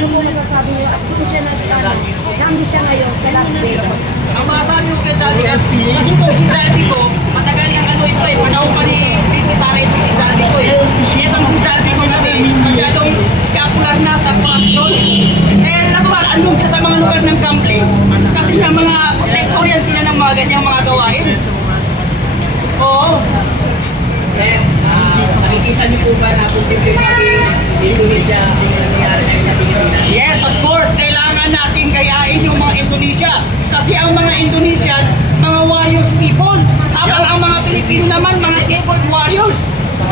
Ano po masasabi niyo? At doon siya nandito siya ngayon sa Las Vegas. Ang masasabi ko kay Saldi, kasi kung si Saldi ko, matagal yung ano ito eh, panahon pa ni Bibi Sara ito si Saldi ko eh. Yan ang si Saldi ko kasi masyadong popular na sa corruption. Eh, natural, andun siya sa mga lugar ng gambling. Kasi nga mga protector yan sila ng mga ganyang mga gawain. Oo. Sir, nakikita niyo po ba na posibleng maging Indonesia ang nangyayari ngayon sa Pilipinas? Yes, of course, kailangan natin gayahin yung mga Indonesia. Kasi ang mga Indonesian, mga warriors people. Habang ang mga Pilipino naman, mga keyboard warriors.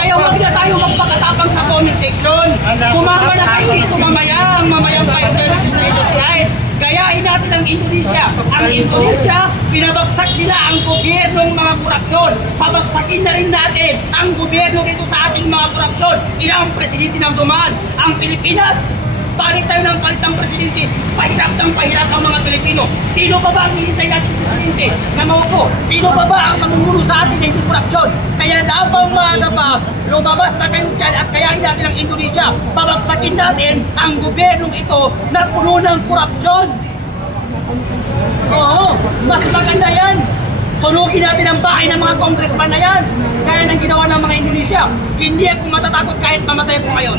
Kaya wag na tayo magpakatapang sa comment section. Sumama na kayo dito mamayang 5 minutes sa ito slide. Gayahin natin ang Indonesia. Ang Indonesia, pinabagsak nila ang gobyernong mga korupsyon. Pabagsakin na rin natin ang gobyerno dito sa ating mga korupsyon. Ilang presidente nang dumaan. Ang Pilipinas, palit tayo ng palitang presidente, pahirap ng pahirap ang mga Pilipino. Sino pa ba ang hinintay natin presidente na maupo? Sino pa ba ang mamumuno sa atin sa hindi korupsyon? Kaya dapat maaga pa, lumabas na kayo dyan at kayahin natin ang Indonesia. Pabagsakin natin ang gobyernong ito na puno ng korupsyon. Oo, mas maganda yan. Sunugin natin ang bahay ng mga congressman na yan. Kaya nang ginawa ng mga Indonesia. Hindi ako matatakot kahit mamatay ko ngayon.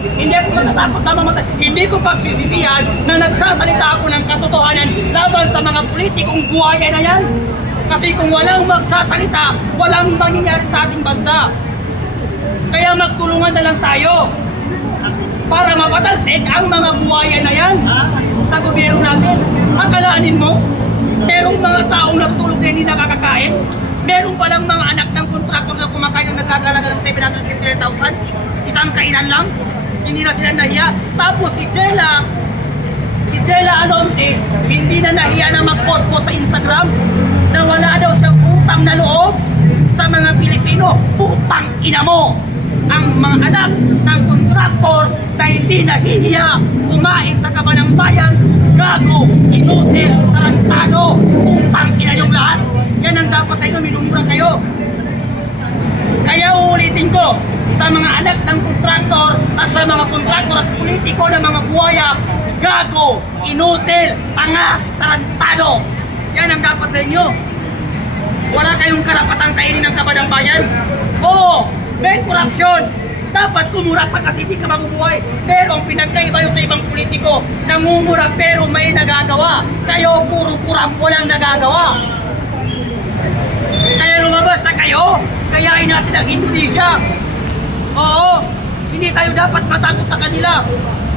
Hindi ako matatakot na mamatay. Hindi ko pagsisisihan na nagsasalita ako ng katotohanan laban sa mga politikong buhaya na yan. Kasi kung walang magsasalita, walang mangyayari sa ating bansa. Kaya magtulungan na lang tayo para mapatalsik ang mga buhaya na yan sa gobyerno natin. Akalanin mo, merong mga taong natutulog na hindi nakakakain. Meron palang mga anak ng kontraktor na kumakain ng nagkakalaga ng 750,000. Isang kainan lang. Hindi na sila nahiya. Tapos si Jella Alonte, hindi na nahiya na mag-post po sa Instagram na wala daw siyang utang na loob sa mga Pilipino. Putang ina mo! Ang mga anak ng kontraktor na hindi nahihiya kumain sa kabanang bayan, gago, inutil, tarantado, putang ina yung lahat. Yan ang dapat sa inyo, minumura kayo. Kaya uulitin ko, sa mga anak ng kontraktor at sa mga kontraktor at politiko ng mga buhaya, gago, inutil, tanga, tarantado. Yan ang dapat sa inyo. Wala kayong karapatang kainin ng kabanang bayan. Oo, may korupsyon. Dapat kumura pa kasi hindi ka mabubuhay. Pero ang pinagkaiba nyo sa ibang politiko, nangungura pero may nagagawa. Kayo puro kurap, walang nagagawa. Kaya lumabas na kayo, kayain natin ang Indonesia. Oo, hindi tayo dapat matakot sa kanila.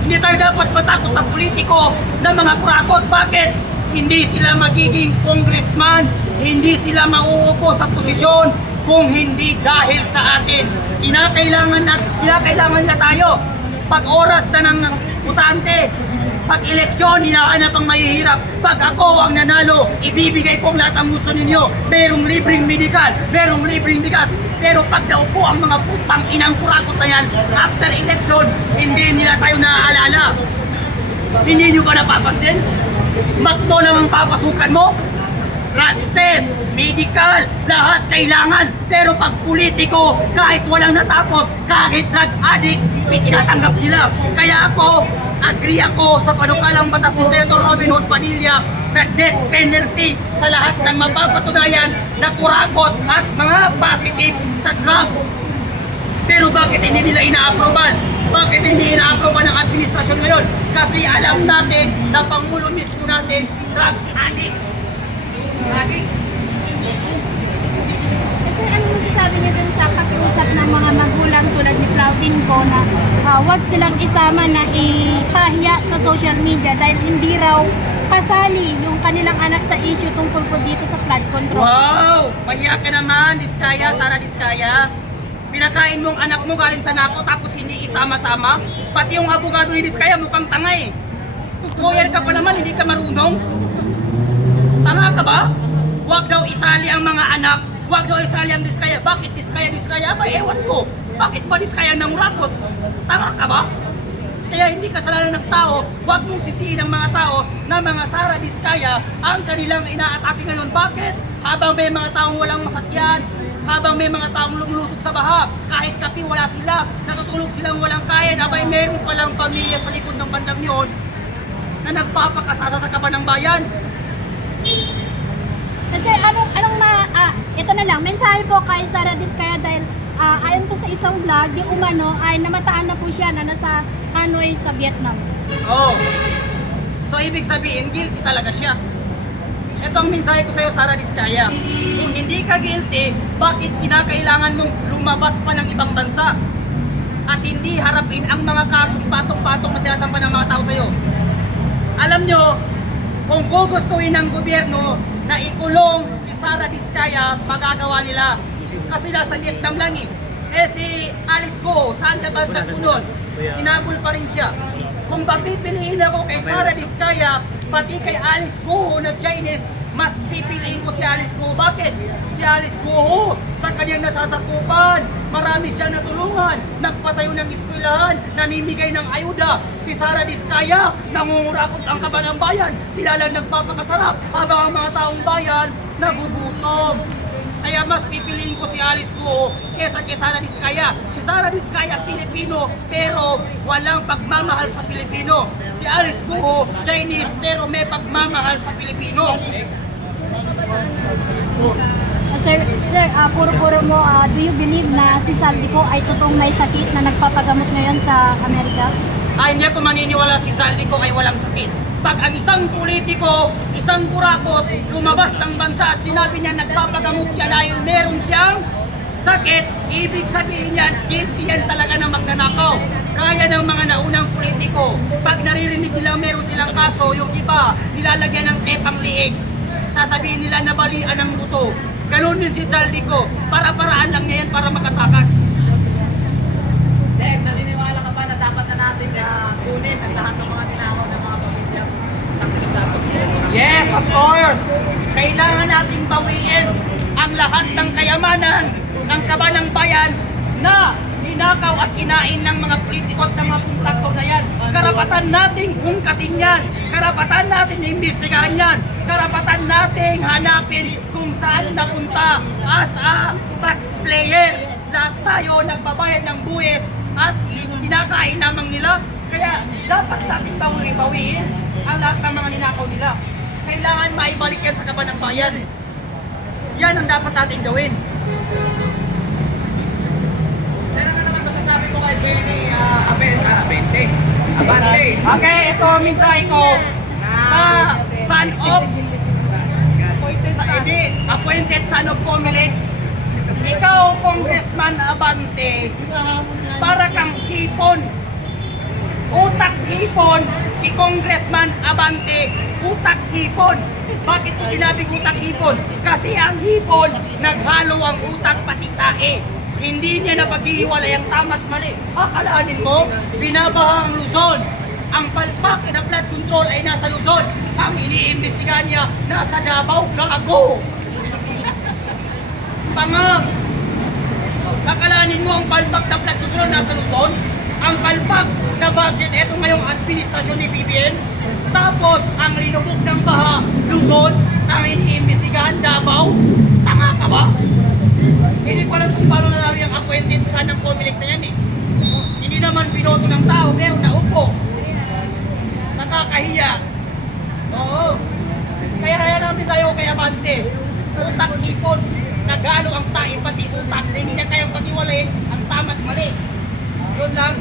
Hindi tayo dapat matakot sa politiko na mga kurakot. Bakit? Hindi sila magiging congressman, hindi sila mauupo sa posisyon kung hindi dahil sa atin. Kinakailangan na tayo. Pag oras na ng butante, pag eleksyon, hinahanap ang mahihirap. Pag ako ang nanalo, ibibigay ko lahat ang gusto ninyo. Merong libreng medical, merong libreng bigas. Pero pag naupo ang mga putang inang kurakot na yan, after election, hindi nila tayo naaalala. Hindi nyo ba napapansin? Makdo lang ang papasukan mo? Drug test, medical, lahat kailangan. Pero pag politiko, kahit walang natapos, kahit drug addict, tinatanggap nila. Kaya ako, agree ako sa panukalang batas ni Senator Robin Hood Padilla na death penalty sa lahat ng mapapatunayan na kurakot at mga positive sa drug. Pero bakit hindi nila ina-aproban? Bakit hindi ina-aproban ng administrasyon ngayon? Kasi alam natin na Pangulo mismo natin, drug addict. Sir, ano masasabi niyo dun sa pakiusap ng mga magulang tulad ni Claudine ko na wag silang isama na ipahiya sa social media dahil hindi raw kasali yung kanilang anak sa issue tungkol po dito sa flood control? Wow! Mahiya ka naman, Diskaya, Sara Diskaya. Pinakain mong anak mo galing sa nako tapos hindi isama-sama. Pati yung abogado ni Diskaya mukhang tanga eh. Lawyer ka pa naman, hindi ka marunong. Tanga ka ba? Huwag daw isali ang mga anak. Huwag daw isali ang Diskaya. Bakit Diskaya? Aba, ewan ko. Bakit ba Diskaya nang rapot? Tanga ka ba? Kaya hindi kasalanan ng tao, huwag mong sisihin ng mga tao na mga Sara Diskaya ang kanilang inaatake ngayon. Bakit? Habang may mga taong walang masakyan, habang may mga taong lumulusog sa baha, kahit kape wala sila, natutulog silang walang kain, abay meron palang pamilya sa likod ng bandang yun na nagpapakasasa sa kaban ng bayan. Sir, ito na lang, mensahe po kay Sara Diskaya dahil ayon po sa isang vlog, yung umano ay namataan na po siya na nasa Hanoi sa Vietnam. Oh. So ibig sabihin, guilty talaga siya. Ito ang mensahe ko sa'yo, Sara Diskaya. Kung hindi ka guilty, bakit kinakailangan mong lumabas pa ng ibang bansa? At hindi harapin ang mga kasong patok-patok na sinasampan ng mga tao sa'yo. Alam nyo, kung gugustuhin ng gobyerno na ikulong si Sara Diskaya, magagawa nila. Kasi nasa Vietnam lang eh. Eh si Alice Go, saan siya tagtagpunon? Inabol pa rin siya. Kung papipiliin ako kay Sara Diskaya, pati kay Alice Go na Chinese, mas pipiliin ko si Alice Go. Bakit? Si Alice Go, sa kanyang nasasakupan, marami siyang natulungan, nagpatayo ng eskwelahan, namimigay ng ayuda. Si Sara Diskaya, nangungurakot ang kaban ng bayan, sila lang nagpapakasarap, habang ang mga taong bayan, nagugutom. Kaya mas pipiliin ko si Alice Go kesa kay Sara Diskaya. Si Sara Diskaya, Pilipino, pero walang pagmamahal sa Pilipino. Si Alice Go, Chinese, pero may pagmamahal sa Pilipino. Sir, puro-puro mo, do you believe na si Saldico ay totoong may sakit na nagpapagamot ngayon sa Amerika? Hindi ako maniniwala si Saldico ay walang sakit. Pag ang isang politiko, isang kurakot, lumabas ng bansa at sinabi niya nagpapagamot siya dahil meron siyang sakit, ibig sabihin yan, guilty yan talaga ng magnanakaw. Kaya ng mga naunang politiko, pag naririnig nila meron silang kaso, yung iba, nilalagyan ng tepang liig. Sasabihin nila na balian ng buto. Ganun din si Saldico, para-paraan lang niya yan para makatakas. Sir, naniniwala ka ba na dapat na natin kunin ang lahat ng mga tinakaw ng mga pamilyang sakit-sakit? Yes, of course! Kailangan nating bawiin ang lahat ng kayamanan ng kaban ng bayan na ninakaw at kinain ng mga politiko at ng mga kontraktor na yan. Karapatan nating hungkatin yan. Karapatan natin imbestigahan yan. Karapatan nating hanapin kung saan napunta as a taxpayer. Lahat tayo nagbabayad ng buwis at kinakain namang nila. Kaya dapat nating bawiin ang lahat ng mga ninakaw nila. Kailangan maibalik yan sa kaban ng bayan. Yan ang dapat natin gawin. Pero ano naman masasabi ko kay Benny Abante? Okay, ito ang mensahe ko sa son of appointed son of Comelec. Ikaw, Congressman Abante, para kang hipon. Utak hipon, si Congressman Abante, utak hipon. Bakit ko sinabing utak hipon? Kasi ang hipon, naghalo ang utak pati tae. Hindi niya napaghihiwalay ang tama't mali. Akalanin mo, binabaha ang Luzon. Ang palpak na flood control ay nasa Luzon. Ang iniimbestigahan niya, nasa Davao, gago. Pangam. Akalanin mo ang palpak na flood control nasa Luzon. Ang palpak na budget, eto ngayong administrasyon ni BBM. Tapos, ang linubog ng baha, Luzon, ang iniimbestigahan, Davao. Tanga ka ba? Hindi ko alam kung paano nangyari ang appointed sa ng Comelec na yan eh. Hindi naman binoto ng tao, pero naupo. Nakakahiya. Oo. Kaya kaya namin sa'yo kay Abante. Utak hipon. Nagano ang tae pati utak. Hindi na kayang pag-iwalay ang tama't mali. Yun lang.